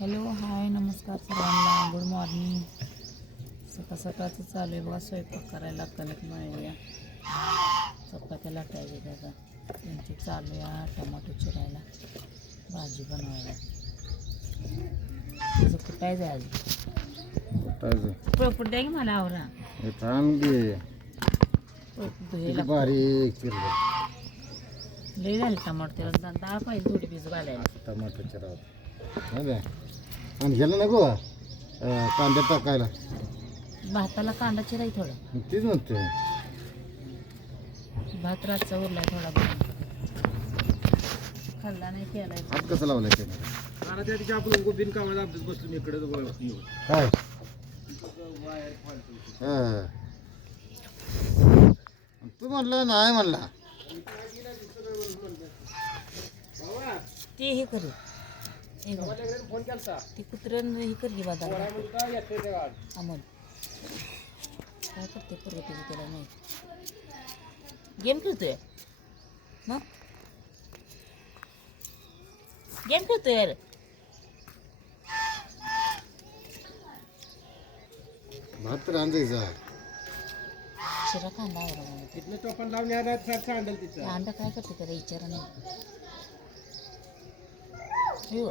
Hello hi नमस्कार सर्वांना good morning. सकाळचं चालू आहे बघा स्वयंपाक करायला. कणिक मळूया, चपात्या लाटायच्या त्याचा त्यांची चालू आहे. टमाटो चिरायला, भाजी बनवायला. तुझं कुठायचं आहे आज? पळपूट द्या की मला आवरा. लई झाले टमाटो, त्याला डाळ पाहिजे थोडी भिजू घालायला. टमाटर चिराव आणि ह्याला नको कांदा टाकायला. भाताला कांदा चिराय थोडा. तीच म्हणते भात रातचा उरलाय थोडा बनवून. खाल्ला नाही केलाय. हात कसं लावलाय त्याने? काय तू म्हणलं नाही म्हणला ते हे करू ती कुत्र्यान हे कर की बाजार अमोल काय करते प्रगतीचं त्याला नाही. गेम खेळतोय मग गेम खेळतोय यार. भात तर आणजायचा. शिरा कांदा आवरा मला. अंडा काय करते त्याला विचारा नाही. हो